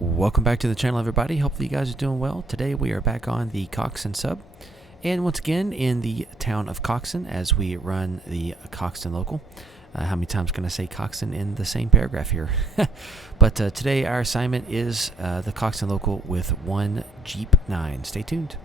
Welcome back to the channel, everybody. Hopefully you guys are doing well. Today we are back on the Coxton sub, and once again in the town of Coxton as we run the Coxton Local. How many times can I say Coxton in the same paragraph here? But today our assignment is the Coxton Local with one Jeep 9. Stay tuned.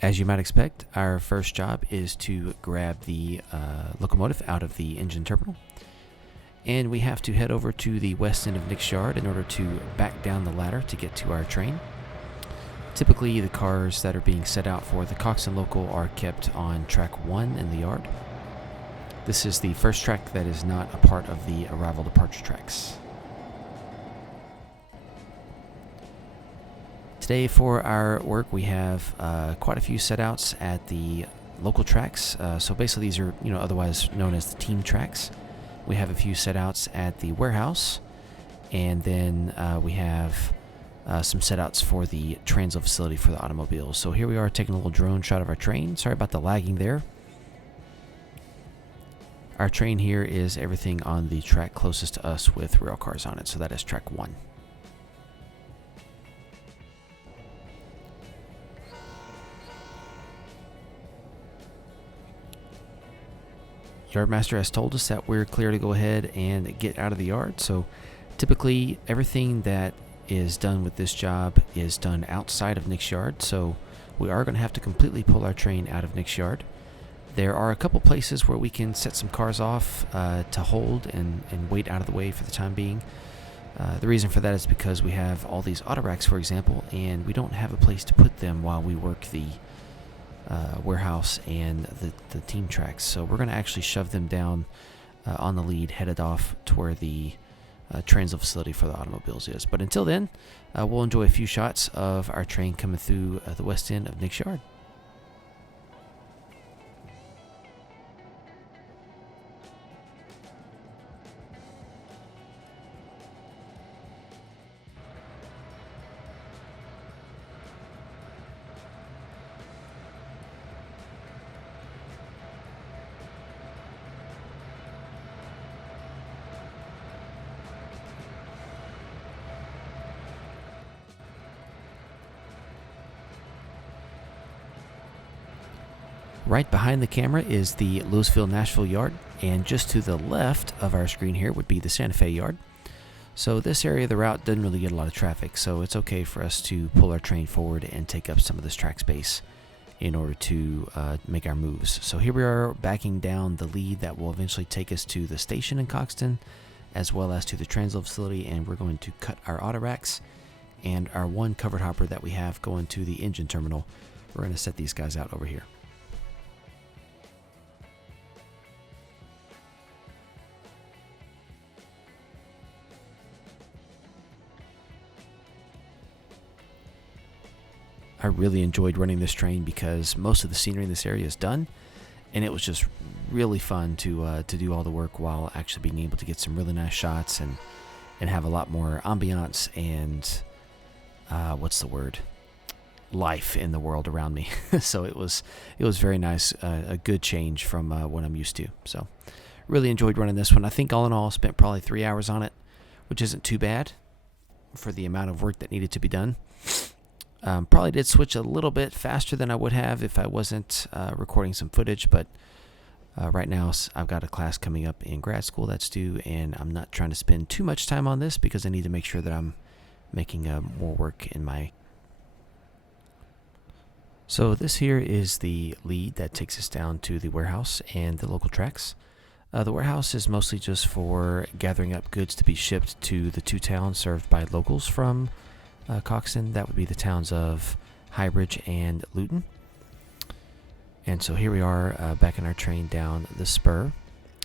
As you might expect, our first job is to grab the locomotive out of the engine terminal. And we have to head over to the west end of Nick's yard in order to back down the ladder to get to our train. Typically, the cars that are being set out for the Coxton Local are kept on track 1 in the yard. This is the first track that is not a part of the arrival departure tracks. Today for our work we have quite a few setouts at the local tracks. So basically these are otherwise known as the team tracks. We have a few setouts at the warehouse, and then we have some setouts for the transload facility for the automobiles. So here we are taking a little drone shot of our train. Sorry about the lagging there. Our train here is everything on the track closest to us with rail cars on it, so that is track 1. Yardmaster has told us that we're clear to go ahead and get out of the yard. So typically everything that is done with this job is done outside of Nick's yard. So we are going to have to completely pull our train out of Nick's yard. There are a couple places where we can set some cars off to hold and wait out of the way for the time being. The reason for that is because we have all these auto racks, for example, and we don't have a place to put them while we work the warehouse and the team tracks. So we're going to actually shove them down on the lead, headed off to where the transload facility for the automobiles is. But until then, we'll enjoy a few shots of our train coming through the west end of Nick's yard. Right behind the camera is the Louisville-Nashville yard, and just to the left of our screen here would be the Santa Fe yard. So this area of the route doesn't really get a lot of traffic, so it's okay for us to pull our train forward and take up some of this track space in order to make our moves. So here we are backing down the lead that will eventually take us to the station in Coxton, as well as to the transload facility, and we're going to cut our auto racks and our one covered hopper that we have going to the engine terminal. We're going to set these guys out over here. I really enjoyed running this train because most of the scenery in this area is done, and it was just really fun to do all the work while actually being able to get some really nice shots and have a lot more ambiance and life in the world around me. So it was very nice, a good change from what I'm used to. So really enjoyed running this one. I think all in all spent probably 3 hours on it, which isn't too bad for the amount of work that needed to be done. Probably did switch a little bit faster than I would have if I wasn't recording some footage, but right now I've got a class coming up in grad school that's due, and I'm not trying to spend too much time on this because I need to make sure that I'm making more work in my... So this here is the lead that takes us down to the warehouse and the local tracks. The warehouse is mostly just for gathering up goods to be shipped to the two towns served by locals from Coxton. That would be the towns of Highbridge and Luton. And so here we are backing our train down the spur.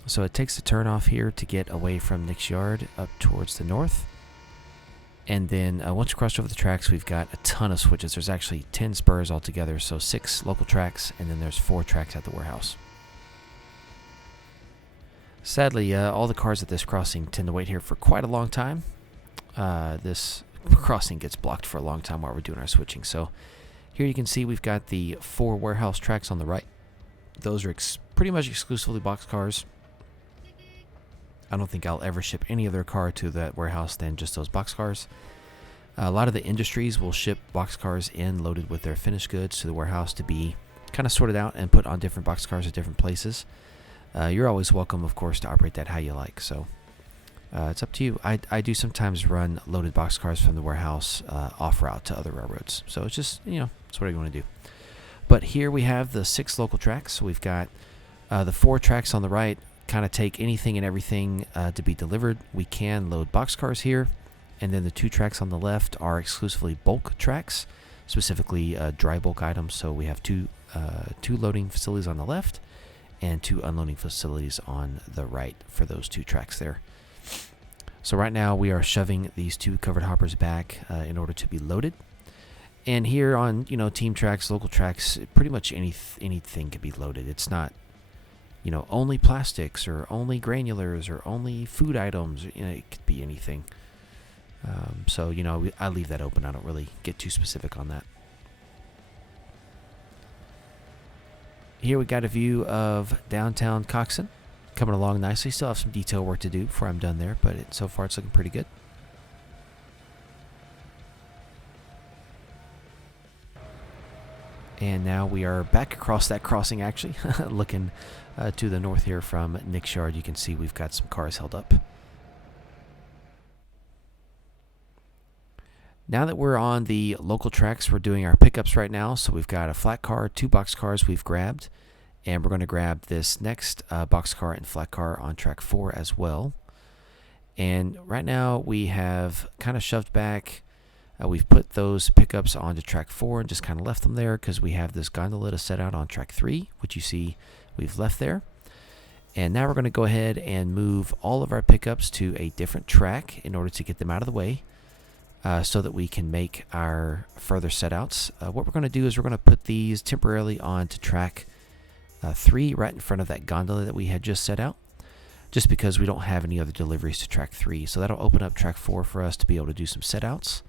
So it takes a turn off here to get away from Nick's yard up towards the north. And then once we cross over the tracks, we've got a ton of switches. There's actually 10 spurs altogether, so 6 local tracks, and then there's 4 tracks at the warehouse. Sadly, all the cars at this crossing tend to wait here for quite a long time. This crossing gets blocked for a long time while we're doing our switching. So here you can see we've got the 4 warehouse tracks on the right. Those are pretty much exclusively boxcars. I don't think I'll ever ship any other car to that warehouse than just those boxcars. A lot of the industries will ship boxcars in loaded with their finished goods to the warehouse to be kind of sorted out and put on different boxcars at different places. You're always welcome, of course, to operate that how you like. So it's up to you. I do sometimes run loaded boxcars from the warehouse off route to other railroads. So it's just, it's whatever you want to do. But here we have the 6 local tracks. So we've got the 4 tracks on the right kind of take anything and everything to be delivered. We can load boxcars here. And then the 2 tracks on the left are exclusively bulk tracks, specifically dry bulk items. So we have two loading facilities on the left and 2 unloading facilities on the right for those 2 tracks there. So right now we are shoving these 2 covered hoppers back in order to be loaded. And here on team tracks, local tracks, pretty much anything can be loaded. It's not only plastics or only granulars or only food items. It could be anything. So I leave that open. I don't really get too specific on that. Here we got a view of downtown Coxton, coming along nicely. Still have some detail work to do before I'm done there, but so far it's looking pretty good. And now we are back across that crossing, actually, looking to the north here from Nick's Yard. You can see we've got some cars held up. Now that we're on the local tracks, we're doing our pickups right now. So we've got a flat car, 2 box cars we've grabbed, and we're going to grab this next box car and flat car on track 4 as well. And right now we have kind of shoved back. We've put those pickups onto track 4 and just kind of left them there because we have this gondola to set out on track 3, which you see we've left there. And now we're going to go ahead and move all of our pickups to a different track in order to get them out of the way. So that we can make our further setouts. What we're going to do is we're going to put these temporarily onto track 3 right in front of that gondola that we had just set out, just because we don't have any other deliveries to track 3. So that'll open up track 4 for us to be able to do some setouts,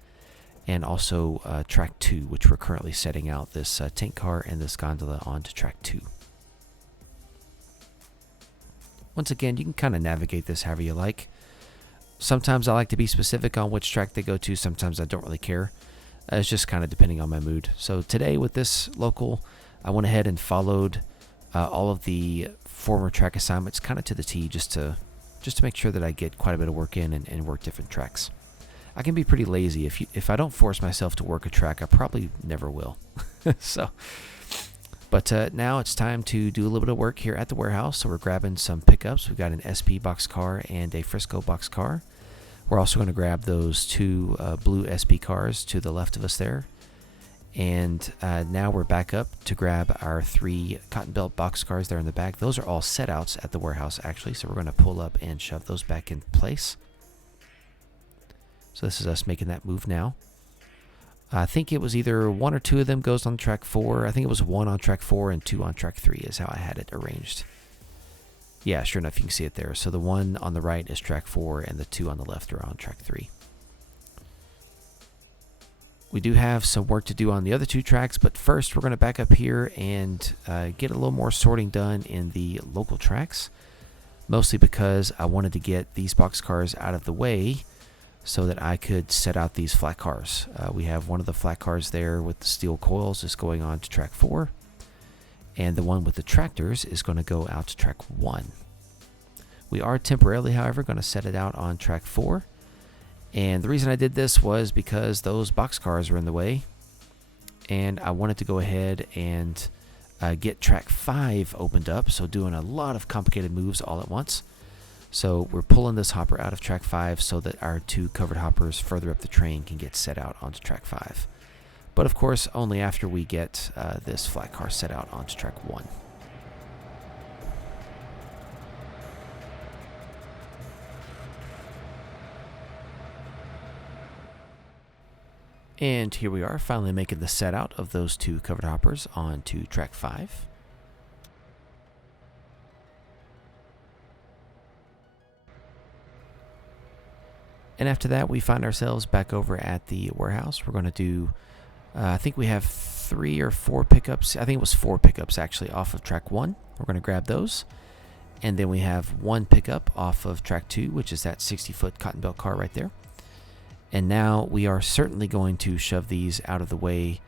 and also track 2, which we're currently setting out this tank car and this gondola onto track 2. Once again, you can kind of navigate this however you like. Sometimes I like to be specific on which track they go to. Sometimes I don't really care. It's just kind of depending on my mood. So today with this local, I went ahead and followed all of the former track assignments kind of to the T, just to make sure that I get quite a bit of work in and work different tracks. I can be pretty lazy. If I don't force myself to work a track, I probably never will. But now it's time to do a little bit of work here at the warehouse. So we're grabbing some pickups. We've got an SP box car and a Frisco box car. We're also going to grab those 2 blue SP cars to the left of us there. And now we're back up to grab our 3 cotton belt box cars there in the back. Those are all setouts at the warehouse, actually. So we're going to pull up and shove those back in place. So this is us making that move now. I think it was either 1 or 2 of them goes on track 4. I think it was 1 on track 4 and 2 on track 3 is how I had it arranged. Yeah, sure enough, you can see it there. So the 1 on the right is track 4 and the 2 on the left are on track 3. We do have some work to do on the other 2 tracks, but first we're going to back up here and get a little more sorting done in the local tracks. Mostly because I wanted to get these box cars out of the way so that I could set out these flat cars. We have one of the flat cars there with the steel coils is going on to track 4, and the one with the tractors is going to go out to track 1. We are temporarily, however, going to set it out on track 4, and the reason I did this was because those box cars were in the way, and I wanted to go ahead and get track 5 opened up, so doing a lot of complicated moves all at once. So we're pulling this hopper out of track 5 so that our 2 covered hoppers further up the train can get set out onto track 5. But of course, only after we get this flat car set out onto track 1. And here we are, finally making the set out of those 2 covered hoppers onto track 5. And after that, we find ourselves back over at the warehouse. We're going to do, I think we have 3 or 4 pickups. I think it was 4 pickups actually off of track 1. We're going to grab those. And then we have 1 pickup off of track 2, which is that 60-foot cotton belt car right there. And now we are certainly going to shove these out of the way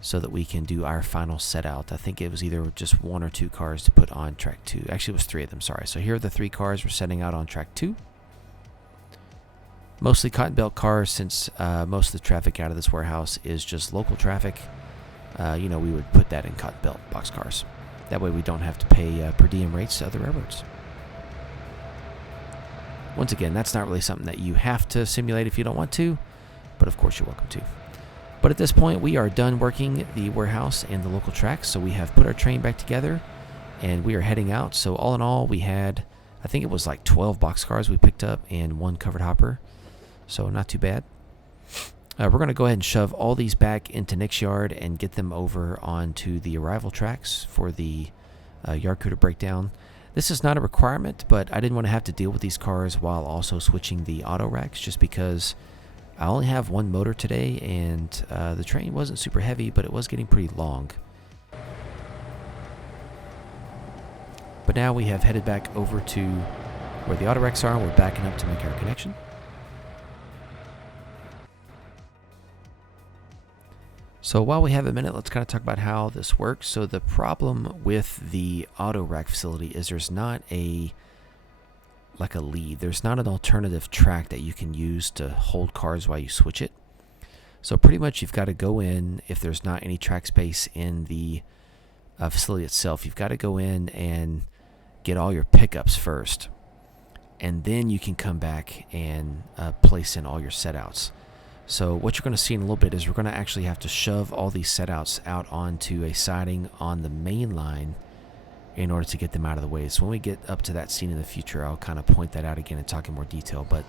so that we can do our final set out. I think it was either just 1 or 2 cars to put on track 2. Actually, it was 3 of them, sorry. So here are the 3 cars we're setting out on track 2. Mostly cotton belt cars, since most of the traffic out of this warehouse is just local traffic. We would put that in cotton belt box cars. That way we don't have to pay per diem rates to other railroads. Once again, that's not really something that you have to simulate if you don't want to, but of course you're welcome to. But at this point, we are done working the warehouse and the local tracks, so we have put our train back together, and we are heading out. So all in all, we had, I think it was like 12 boxcars we picked up and 1 covered hopper, so not too bad. We're going to go ahead and shove all these back into Nick's yard and get them over onto the arrival tracks for the yard crew to break down. This is not a requirement, but I didn't want to have to deal with these cars while also switching the auto racks, just because I only have 1 motor today, and the train wasn't super heavy, but it was getting pretty long. But now we have headed back over to where the auto racks are, and we're backing up to make our connection. So while we have a minute, let's kind of talk about how this works. So the problem with the auto rack facility is there's not a lead. There's not an alternative track that you can use to hold cars while you switch it. So pretty much you've got to go in, if there's not any track space in the facility itself, you've got to go in and get all your pickups first. And then you can come back and place in all your setouts. So what you're going to see in a little bit is we're going to actually have to shove all these setouts out onto a siding on the main line in order to get them out of the way. So when we get up to that scene in the future, I'll kind of point that out again and talk in more detail. But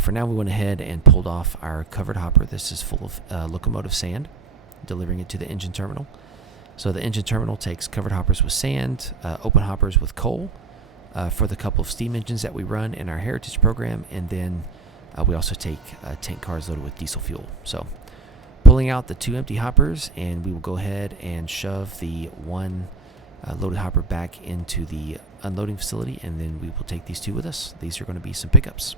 for now, we went ahead and pulled off our covered hopper. This is full of locomotive sand, delivering it to the engine terminal. So the engine terminal takes covered hoppers with sand, open hoppers with coal for the couple of steam engines that we run in our heritage program, and then we also take tank cars loaded with diesel fuel. So pulling out the 2 empty hoppers, and we will go ahead and shove the 1 loaded hopper back into the unloading facility, and then we will take these 2 with us. These are going to be some pickups.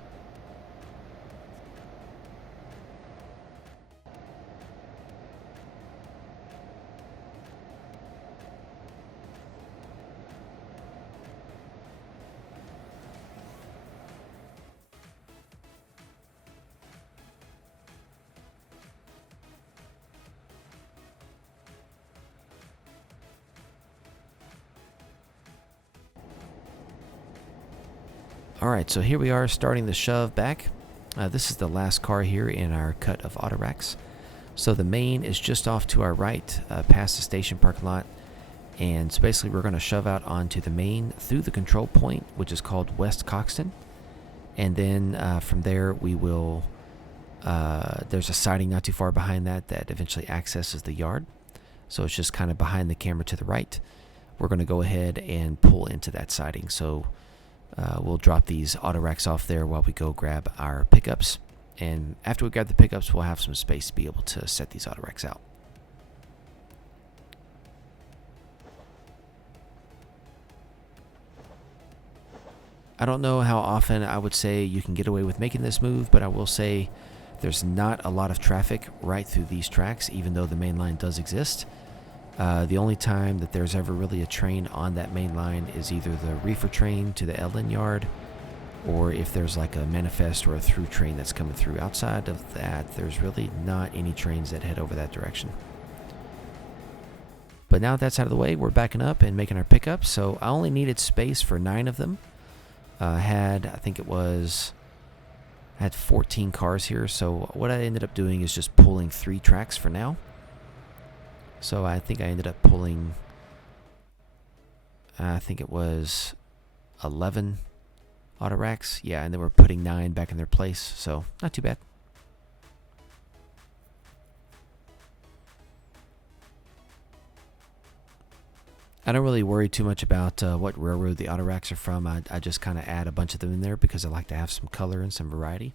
Alright, so here we are starting the shove back. This is the last car here in our cut of auto racks. So the main is just off to our right, past the station parking lot. And so basically we're going to shove out onto the main through the control point, which is called West Coxton. And then from there we will, there's a siding not too far behind that eventually accesses the yard. So it's just kind of behind the camera to the right. We're going to go ahead and pull into that siding. So we'll drop these auto racks off there while we go grab our pickups. And after we grab the pickups, we'll have some space to be able to set these auto racks out. I don't know how often I would say you can get away with making this move, but I will say there's not a lot of traffic right through these tracks, even though the main line does exist. The only time that there's ever really a train on that main line is either the reefer train to the Ellen yard, or if there's like a manifest or a through train that's coming through. Outside of that, there's really not any trains that head over that direction. But now that's out of the way, we're backing up and making our pickups. So I only needed space for 9 of them. I had 14 cars here. So what I ended up doing is just pulling 3 tracks for now. So I think I ended up pulling, I think it was 11 auto racks. Yeah, and then we're putting 9 back in their place. So not too bad. I don't really worry too much about what railroad the auto racks are from. I just kind of add a bunch of them in there because I like to have some color and some variety.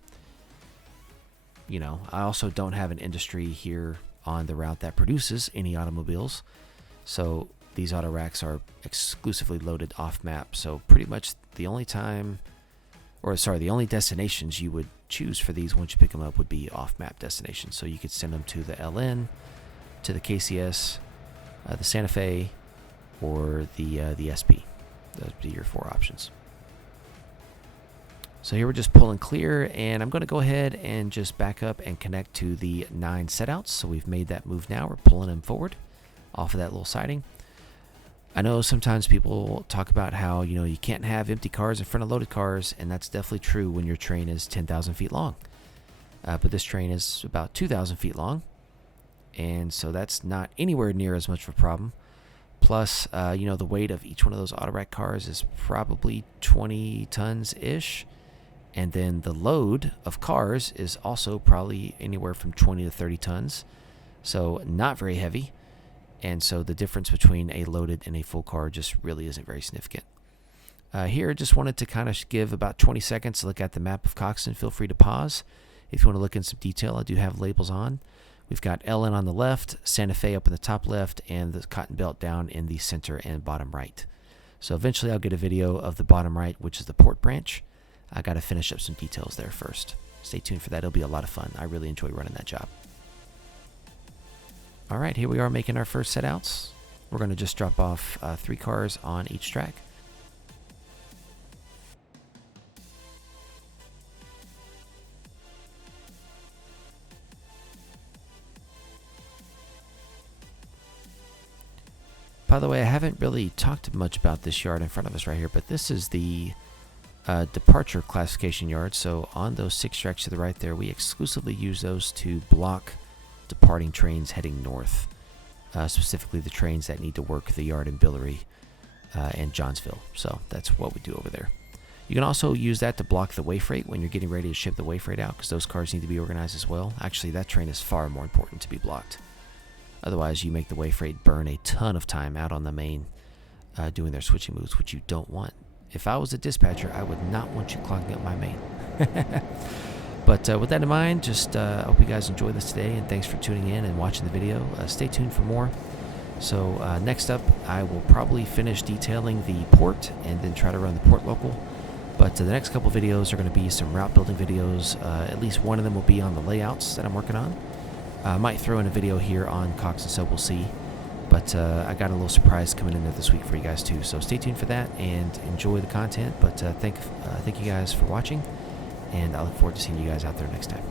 you know, I also don't have an industry here on the route that produces any automobiles. So these auto racks are exclusively loaded off map. So pretty much the only time, or sorry, the only destinations you would choose for these once you pick them up would be off map destinations. So you could send them to the LN, to the KCS, the Santa Fe, or the SP. Those would be your 4 options. So here we're just pulling clear, and I'm going to go ahead and just back up and connect to the 9 setouts. So we've made that move now. We're pulling them forward off of that little siding. I know sometimes people talk about how, you know, you can't have empty cars in front of loaded cars, and that's definitely true when your train is 10,000 feet long. But this train is about 2,000 feet long, and so that's not anywhere near as much of a problem. Plus, you know, the weight of each one of those auto rack cars is probably 20 tons-ish. And then the load of cars is also probably anywhere from 20 to 30 tons. So not very heavy. And so the difference between a loaded and a full car just really isn't very significant. Here, just wanted to kind of give about 20 seconds to look at the map of Coxton. Feel free to pause. If you want to look in some detail, I do have labels on. We've got LN on the left, Santa Fe up in the top left, and the Cotton Belt down in the center and bottom right. So eventually I'll get a video of the bottom right, which is the port branch. I got to finish up some details there first. Stay tuned for that. It'll be a lot of fun. I really enjoy running that job. All right, here we are making our first setouts. We're going to just drop off 3 cars on each track. By the way, I haven't really talked much about this yard in front of us right here, but this is the departure classification yard. So on those 6 tracks to the right there, we exclusively use those to block departing trains heading north, specifically the trains that need to work the yard in Billary and Johnsville. So that's what we do over there. You can also use that to block the way freight when you're getting ready to ship the way freight out, because those cars need to be organized as well. Actually, that train is far more important to be blocked. Otherwise, you make the way freight burn a ton of time out on the main doing their switching moves, which you don't want. If I was a dispatcher, I would not want you clogging up my main. But with that in mind, just hope you guys enjoyed this today, and thanks for tuning in and watching the video. Stay tuned for more. So next up, I will probably finish detailing the port and then try to run the port local. But the next couple videos are going to be some route building videos. At least one of them will be on the layouts that I'm working on. I might throw in a video here on Coxton, so we'll see. But I got a little surprise coming in there this week for you guys too. So stay tuned for that and enjoy the content. But thank you guys for watching, and I look forward to seeing you guys out there next time.